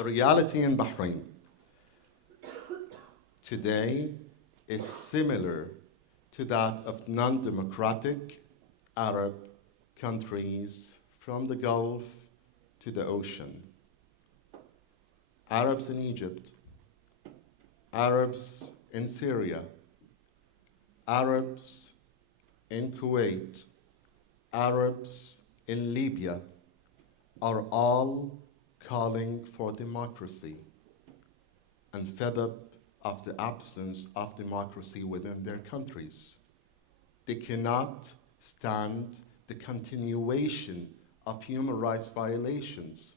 The reality in Bahrain today is similar to that of non-democratic Arab countries from the Gulf to the ocean. Arabs in Egypt, Arabs in Syria, Arabs in Kuwait, Arabs in Libya are all calling for democracy and fed up of the absence of democracy within their countries. They cannot stand the continuation of human rights violations.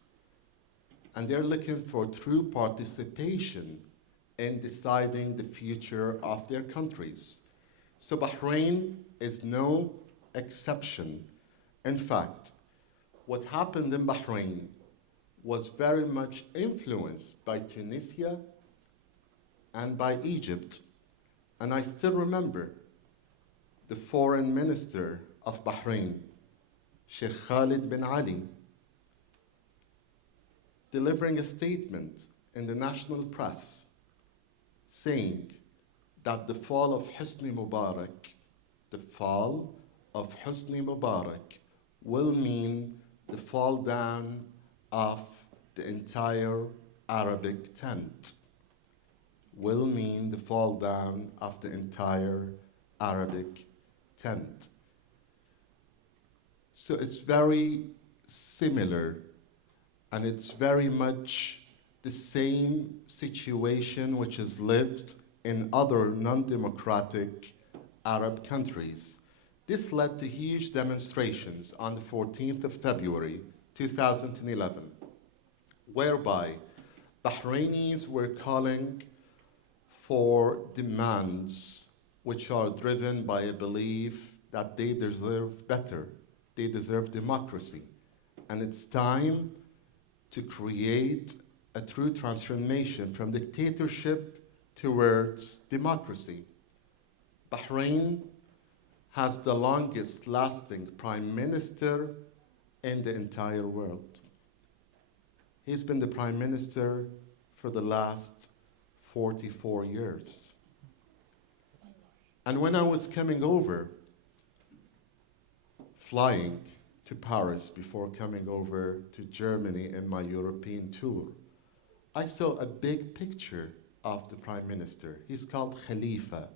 And they're looking for true participation in deciding the future of their countries. So Bahrain is no exception. In fact, what happened in Bahrain was very much influenced by Tunisia and by Egypt. And I still remember the foreign minister of Bahrain, Sheikh Khalid bin Ali, delivering a statement in the national press saying that the fall of Hosni Mubarak will mean the fall down of the entire Arabic tent. Will mean the fall down of the entire Arabic tent. So it's very similar, and it's very much the same situation which is lived in other non-democratic Arab countries. This led to huge demonstrations on the 14th of February 2011, whereby Bahrainis were calling for demands which are driven by a belief that they deserve better, they deserve democracy. And it's time to create a true transformation from dictatorship towards democracy. Bahrain has the longest lasting prime minister in the entire world. He's been the prime minister for the last 44 years. And when I was coming over, flying to Paris before coming over to Germany in my European tour, I saw a big picture of the prime minister. He's called Khalifa,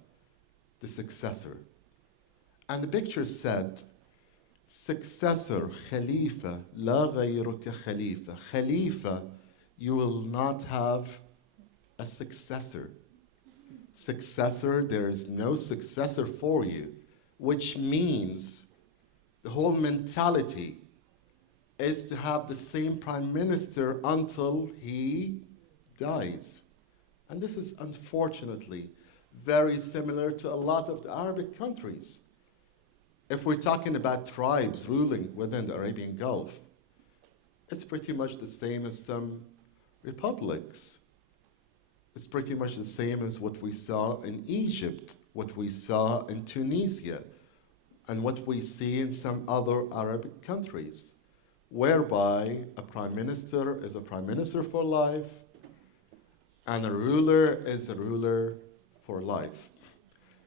the successor. And the picture said, successor Khalifa, la ghayruka Khalifa. Khalifa, you will not have a successor. Successor, there is no successor for you, which means the whole mentality is to have the same prime minister until he dies. And this is unfortunately very similar to a lot of the Arabic countries. If we're talking about tribes ruling within the Arabian Gulf, it's pretty much the same as some republics. It's pretty much the same as what we saw in Egypt, what we saw in Tunisia, and what we see in some other Arabic countries, whereby a prime minister is a prime minister for life, and a ruler is a ruler for life.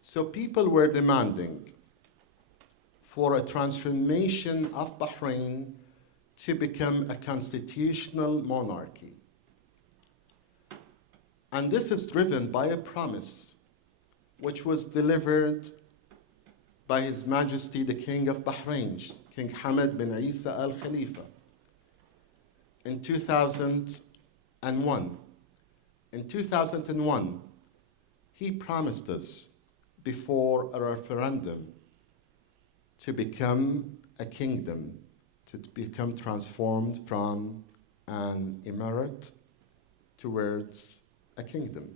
So people were demanding for a transformation of Bahrain to become a constitutional monarchy. And this is driven by a promise which was delivered by His Majesty the King of Bahrain, King Hamad bin Isa Al Khalifa, in 2001. In 2001, he promised us before a referendum to become a kingdom, to become transformed from an emirate towards a kingdom.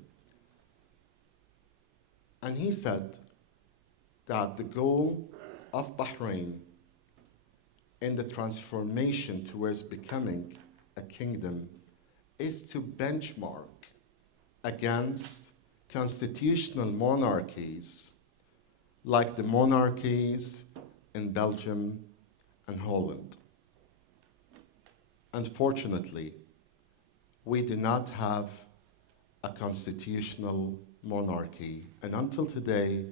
And he said that the goal of Bahrain in the transformation towards becoming a kingdom is to benchmark against constitutional monarchies like the monarchies in Belgium and Holland. Unfortunately, we do not have a constitutional monarchy. And until today,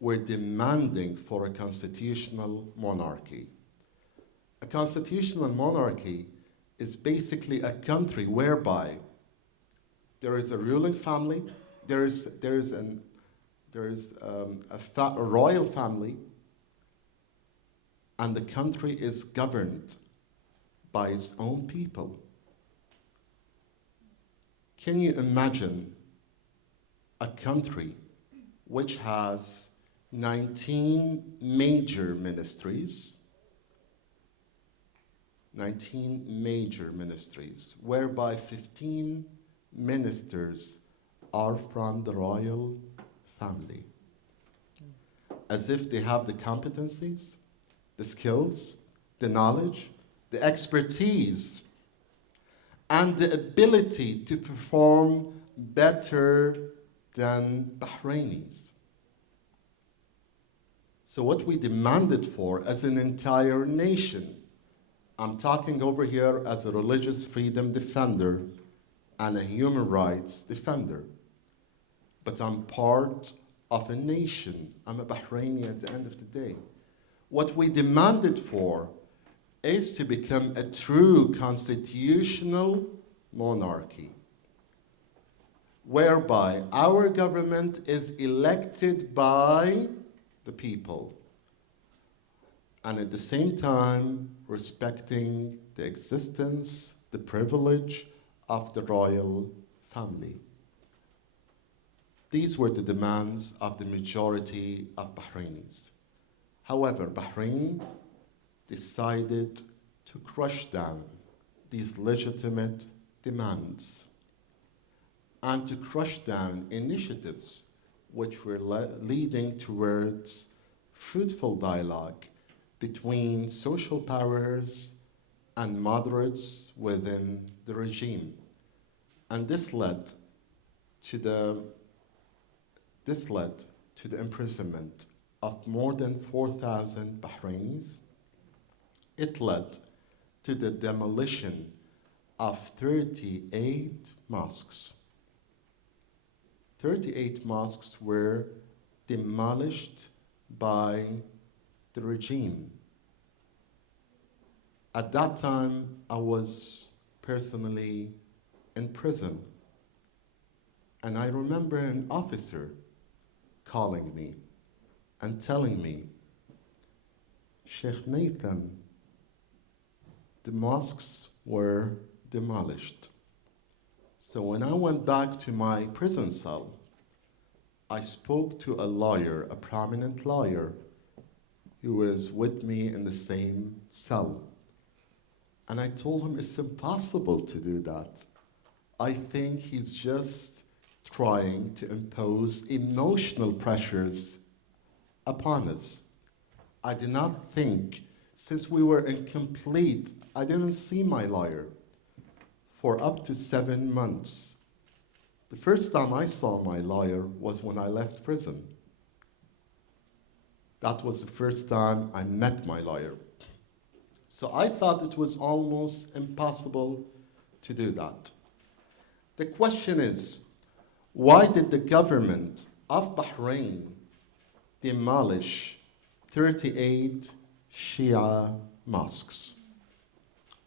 we're demanding for a constitutional monarchy. A constitutional monarchy is basically a country whereby there is a ruling family, there is a royal family, and the country is governed by its own people. Can you imagine a country which has 19 major ministries, whereby 15 ministers are from the royal family, as if they have the competencies, the skills, the knowledge, the expertise, and the ability to perform better than Bahrainis. So what we demanded for as an entire nation, I'm talking over here as a religious freedom defender and a human rights defender, but I'm part of a nation. I'm a Bahraini at the end of the day. What we demanded for is to become a true constitutional monarchy, whereby our government is elected by the people, and at the same time respecting the existence, the privilege of the royal family. These were the demands of the majority of Bahrainis. However, Bahrain decided to crush down these legitimate demands and to crush down initiatives which were leading towards fruitful dialogue between social powers and moderates within the regime. And this led to the imprisonment of more than 4,000 Bahrainis. It led to the demolition of 38 mosques. 38 mosques were demolished by the regime. At that time, I was personally in prison, and I remember an officer calling me and telling me, Sheikh Maytham, the mosques were demolished. So when I went back to my prison cell, I spoke to a lawyer, a prominent lawyer, who was with me in the same cell. And I told him it's impossible to do that. I think he's just trying to impose emotional pressures upon us. I did not think, since we were incomplete, I didn't see my lawyer for up to 7 months. The first time I saw my lawyer was when I left prison. That was the first time I met my lawyer. So I thought it was almost impossible to do that. The question is, why did the government of Bahrain demolish 38 Shia mosques?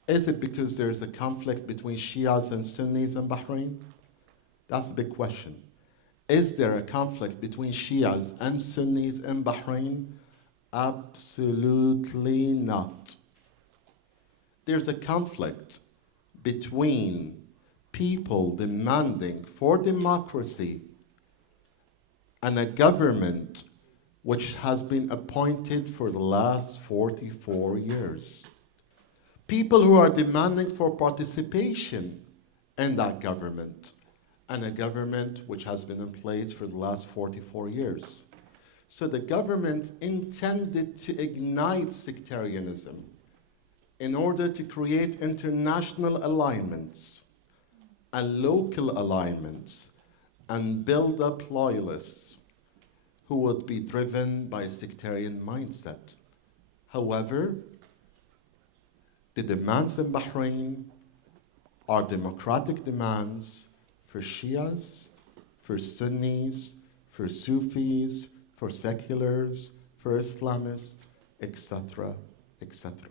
Is it because there's a conflict between Shias and Sunnis in Bahrain? That's a big question. Is there a conflict between Shias and Sunnis in Bahrain? Absolutely not. There's a conflict between people demanding for democracy and a government which has been appointed for the last 44 years. People who are demanding for participation in that government, and a government which has been in place for the last 44 years. So the government intended to ignite sectarianism in order to create international alignments and local alignments and build up loyalists who would be driven by a sectarian mindset. However, the demands in Bahrain are democratic demands for Shias, for Sunnis, for Sufis, for seculars, for Islamists, etc., etc.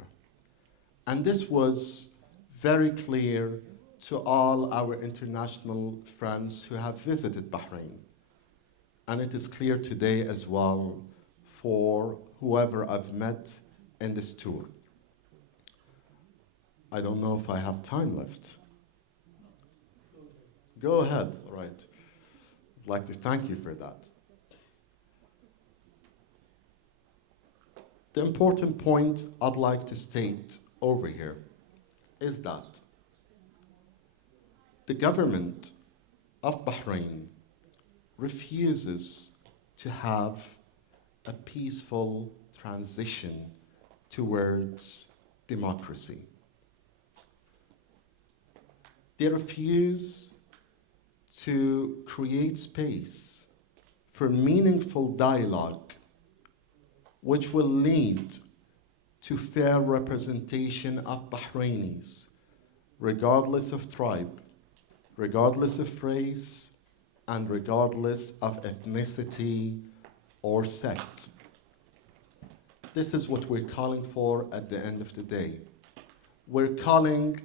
And this was very clear to all our international friends who have visited Bahrain. And it is clear today as well for whoever I've met in this tour. I don't know if I have time left. Go ahead, all right. I'd like to thank you for that. The important point I'd like to state over here is that the government of Bahrain refuses to have a peaceful transition towards democracy. They refuse to create space for meaningful dialogue which will lead to fair representation of Bahrainis, regardless of tribe, regardless of race, and regardless of ethnicity or sect. This is what we're calling for at the end of the day. We're calling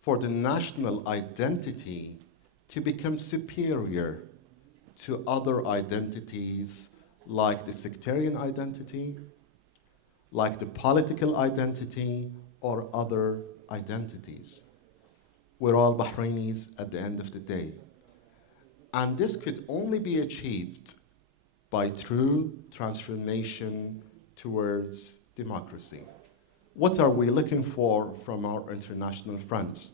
for the national identity to become superior to other identities like the sectarian identity, like the political identity, or other identities. We're all Bahrainis at the end of the day. And this could only be achieved by true transformation towards democracy. What are we looking for from our international friends?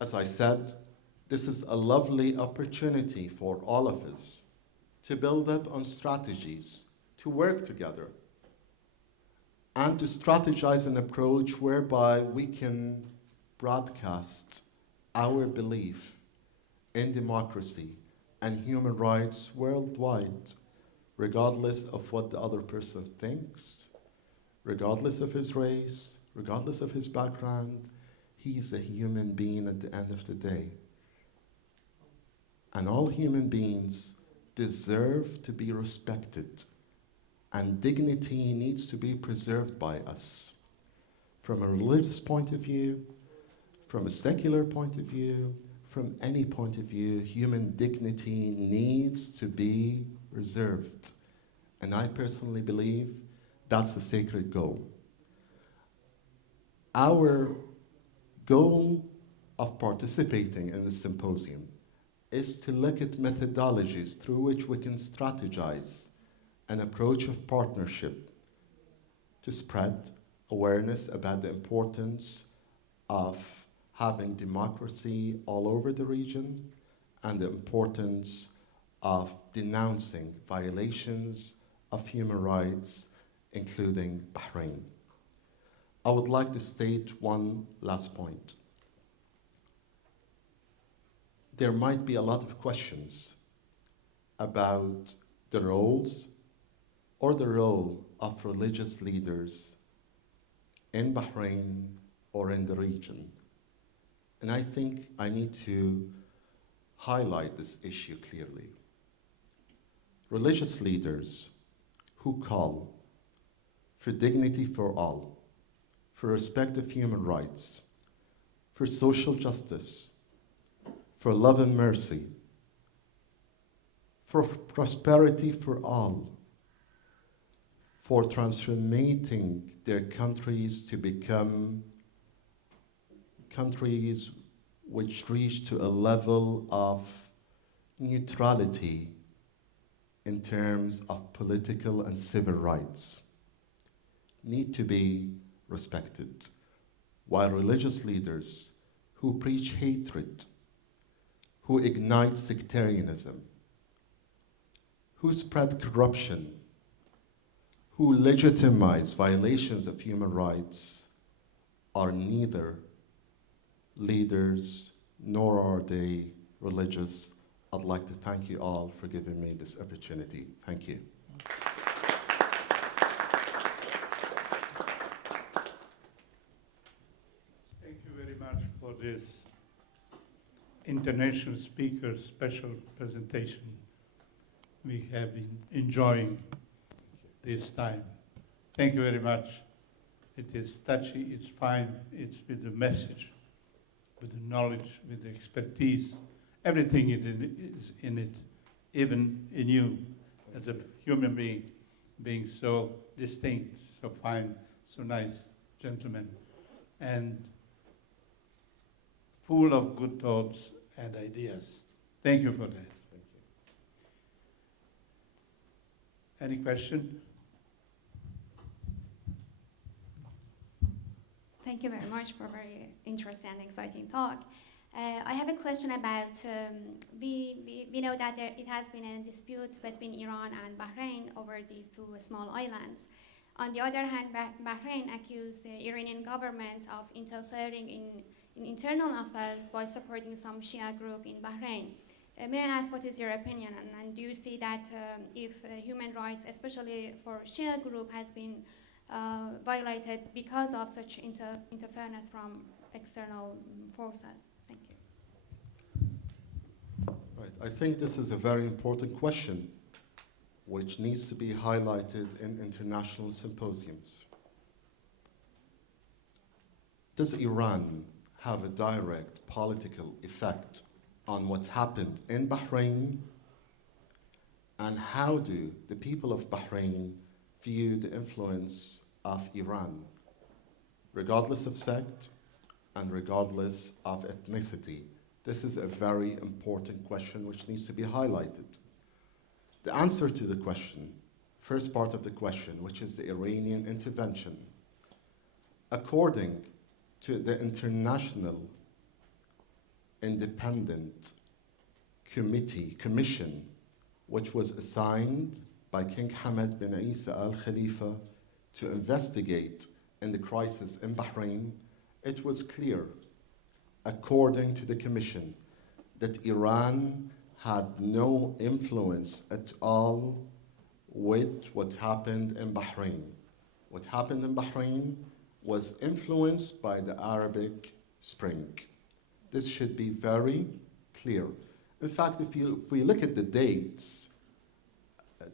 As I said, this is a lovely opportunity for all of us to build up on strategies, to work together, and to strategize an approach whereby we can broadcast our belief in democracy and human rights worldwide, regardless of what the other person thinks, regardless of his race, regardless of his background. He's a human being at the end of the day. And all human beings deserve to be respected, and dignity needs to be preserved by us. From a religious point of view, from a secular point of view, from any point of view, human dignity needs to be reserved. And I personally believe that's the sacred goal. Our goal of participating in this symposium is to look at methodologies through which we can strategize an approach of partnership to spread awareness about the importance of having democracy all over the region and the importance of denouncing violations of human rights, including Bahrain. I would like to state one last point. There might be a lot of questions about the roles or the role of religious leaders in Bahrain or in the region. And I think I need to highlight this issue clearly. Religious leaders who call for dignity for all, for respect of human rights, for social justice, for love and mercy, for prosperity for all, for transforming their countries to become countries which reach to a level of neutrality in terms of political and civil rights, need to be respected, while religious leaders who preach hatred, who ignite sectarianism, who spread corruption, who legitimize violations of human rights, are neither leaders nor are they religious. I'd like to thank you all for giving me this opportunity. Thank you. Thank you very this international speaker special presentation. We have been enjoying this time. Thank you very much. It is touchy, it's fine, it's with the message, with the knowledge, with the expertise. Everything is in it, even in you as a human being so distinct, so fine, so nice, gentleman, and full of good thoughts and ideas. Thank you for that. Thank you. Any question? Thank you very much for a very interesting and exciting talk. I have a question about, we know that it has been a dispute between Iran and Bahrain over these two small islands. On the other hand, Bahrain accused the Iranian government of interfering in internal affairs by supporting some Shia group in Bahrain. May I ask what is your opinion, and do you see that if human rights, especially for Shia group, has been violated because of such interference from external forces? Thank you. Right. I think this is a very important question which needs to be highlighted in international symposiums. Does Iran have a direct political effect on what happened in Bahrain? And how do the people of Bahrain view the influence of Iran, regardless of sect and regardless of ethnicity? This is a very important question which needs to be highlighted. The answer to the question, first part of the question, which is the Iranian intervention, according to the International Independent Commission, which was assigned by King Hamad bin Isa Al Khalifa to investigate in the crisis in Bahrain, it was clear, according to the commission, that Iran had no influence at all with what happened in Bahrain. What happened in Bahrain was influenced by the Arabic Spring. This should be very clear. In fact, if we look at the dates,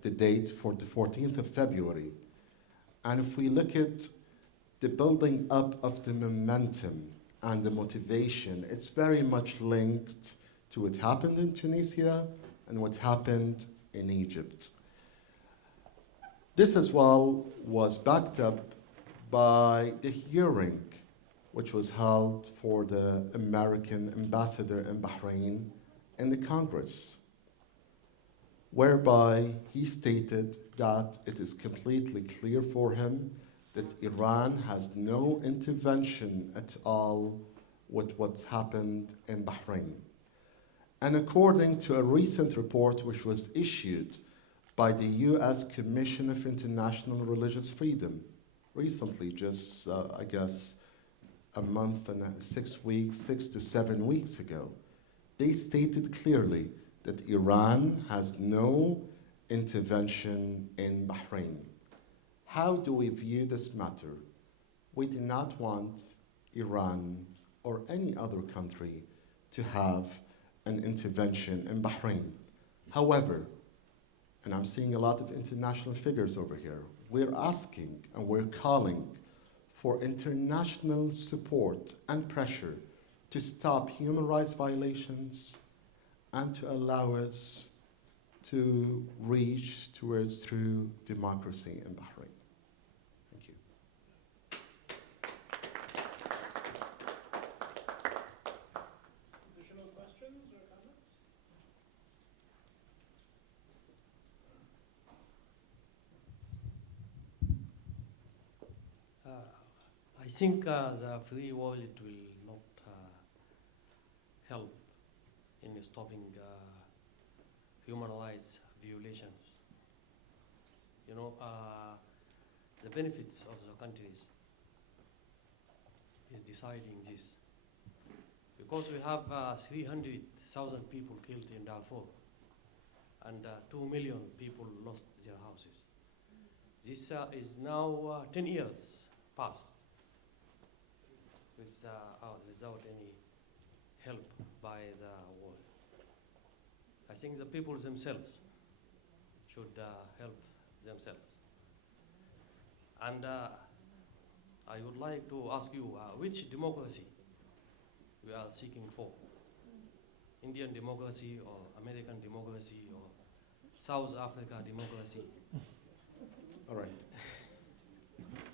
the date for the 14th of February, and if we look at the building up of the momentum and the motivation, it's very much linked to what happened in Tunisia and what happened in Egypt. This as well was backed up by the hearing which was held for the American ambassador in Bahrain in the Congress, whereby he stated that it is completely clear for him that Iran has no intervention at all with what happened in Bahrain. And according to a recent report which was issued by the US Commission for International Religious Freedom, recently, just I guess a month and 6 to 7 weeks ago, they stated clearly that Iran has no intervention in Bahrain. How do we view this matter? We do not want Iran or any other country to have an intervention in Bahrain. However, and I'm seeing a lot of international figures over here, we're asking and we're calling for international support and pressure to stop human rights violations and to allow us to reach towards true democracy in Bahrain. Thank you. Additional questions or comments? I think the free world will not help in stopping human rights violations. You know, the benefits of the countries is deciding this. Because we have 300,000 people killed in Darfur and 2 million people lost their houses. This is now 10 years past without any the world. I think the people themselves should help themselves. And I would like to ask you, which democracy we are seeking for? Indian democracy or American democracy or South Africa democracy? All right.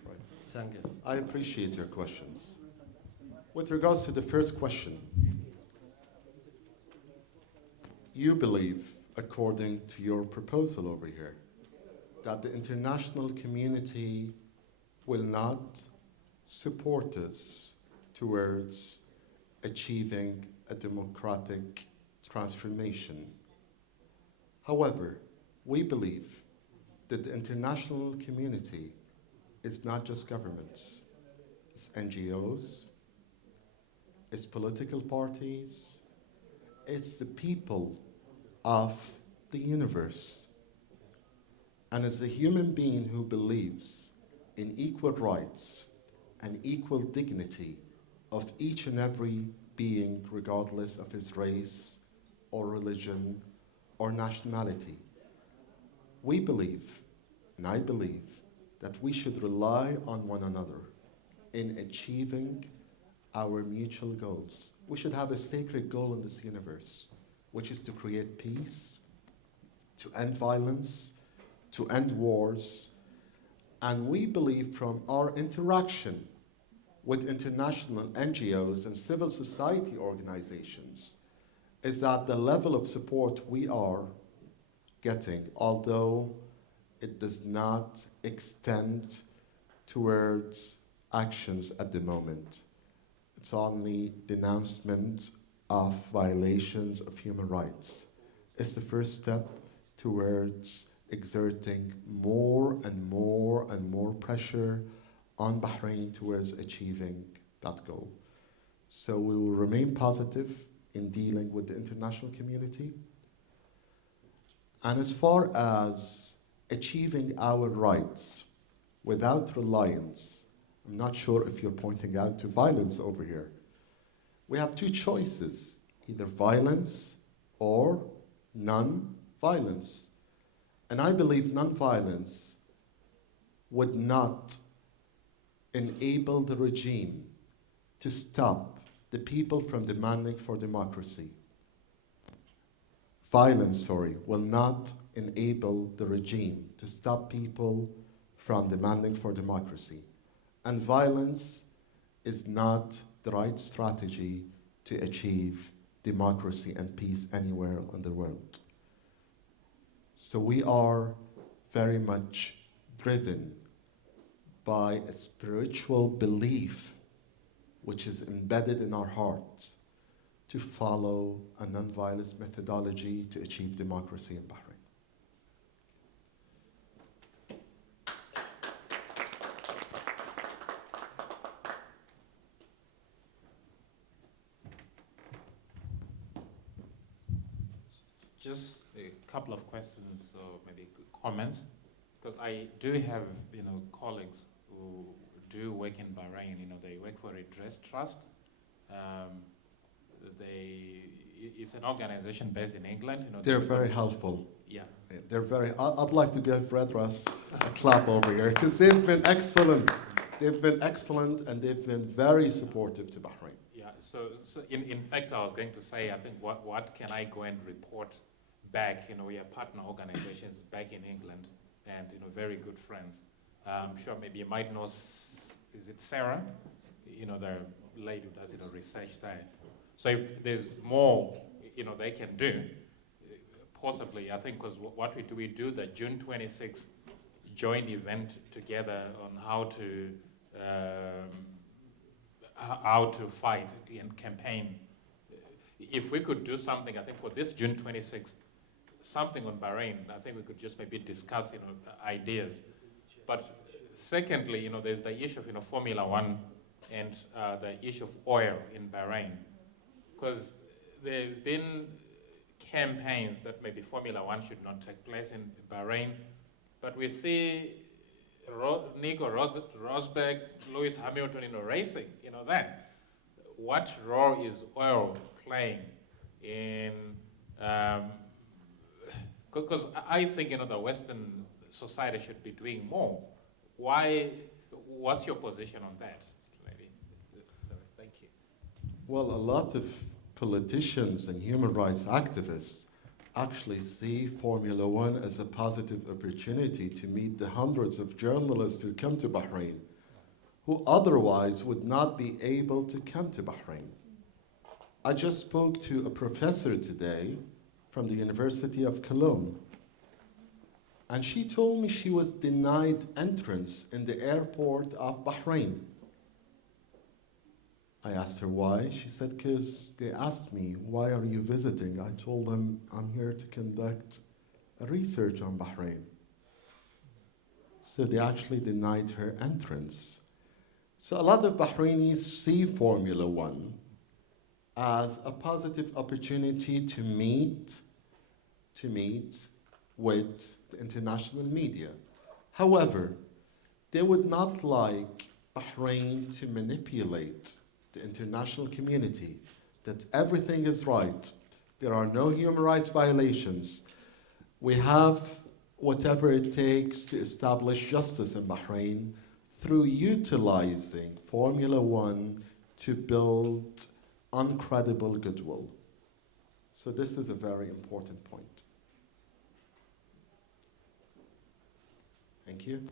Right. Thank you. I appreciate your questions. With regards to the first question, you believe, according to your proposal over here, that the international community will not support us towards achieving a democratic transformation. However, we believe that the international community is not just governments, it's NGOs, it's political parties, it's the people of the universe. And as a human being who believes in equal rights and equal dignity of each and every being, regardless of his race or religion or nationality, we believe, and I believe, that we should rely on one another in achieving our mutual goals. We should have a sacred goal in this universe, which is to create peace, to end violence, to end wars. And we believe from our interaction with international NGOs and civil society organizations is that the level of support we are getting, although it does not extend towards actions at the moment. It's only denouncement of violations of human rights. It's the first step towards exerting more and more and more pressure on Bahrain towards achieving that goal. So we will remain positive in dealing with the international community. And as far as achieving our rights without reliance, I'm not sure if you're pointing out to violence over here. We have two choices, either violence or non-violence. And I believe non-violence would not enable the regime to stop the people from demanding for democracy. Violence, will not enable the regime to stop people from demanding for democracy. And violence is not the right strategy to achieve democracy and peace anywhere in the world. So we are very much driven by a spiritual belief which is embedded in our hearts to follow a non-violence methodology to achieve democracy in Bahrain. Just a couple of questions or maybe comments, because I do have, colleagues who do work in Bahrain. They work for Redress Trust. It's an organization based in England. They're very helpful. Yeah. They're very. I'd like to give Redress a clap over here because they've been excellent. They've been excellent and they've been very supportive to Bahrain. Yeah. So in fact, I was going to say, I think what can I go and report back? We are partner organizations back in England, and very good friends. I'm sure maybe you might know. Is it Sarah? The lady who does research there. So if there's more, they can do, possibly, I think, because what we do the June 26th joint event together on how to fight and campaign. If we could do something, I think for this June 26th, something on Bahrain, I think we could just maybe discuss, ideas. But secondly, there's the issue of, Formula One and the issue of oil in Bahrain. Because there have been campaigns that maybe Formula One should not take place in Bahrain, but we see Nico Rosberg, Lewis Hamilton, racing, that. What role is oil playing in, because I think, the Western society should be doing more. What's your position on that, maybe? Sorry, thank you. Well, a lot of politicians and human rights activists actually see Formula One as a positive opportunity to meet the hundreds of journalists who come to Bahrain, who otherwise would not be able to come to Bahrain. I just spoke to a professor today from the University of Cologne, and she told me she was denied entrance in the airport of Bahrain. I asked her why. She said, because they asked me, why are you visiting? I told them, I'm here to conduct a research on Bahrain. So they actually denied her entrance. So a lot of Bahrainis see Formula One as a positive opportunity to meet with the international media. However, they would not like Bahrain to manipulate the international community that everything is right. There are no human rights violations. We have whatever it takes to establish justice in Bahrain through utilizing Formula One to build uncredible goodwill. So this is a very important point. Thank you.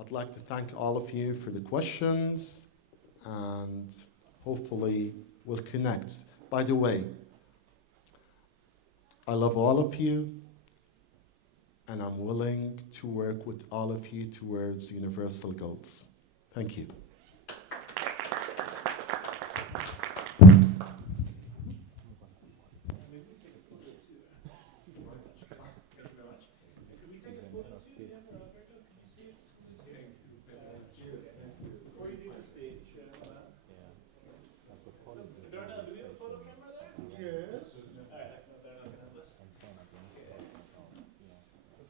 I'd like to thank all of you for the questions, and hopefully we'll connect. By the way, I love all of you, and I'm willing to work with all of you towards universal goals. Thank you.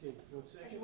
Okay, 1 second.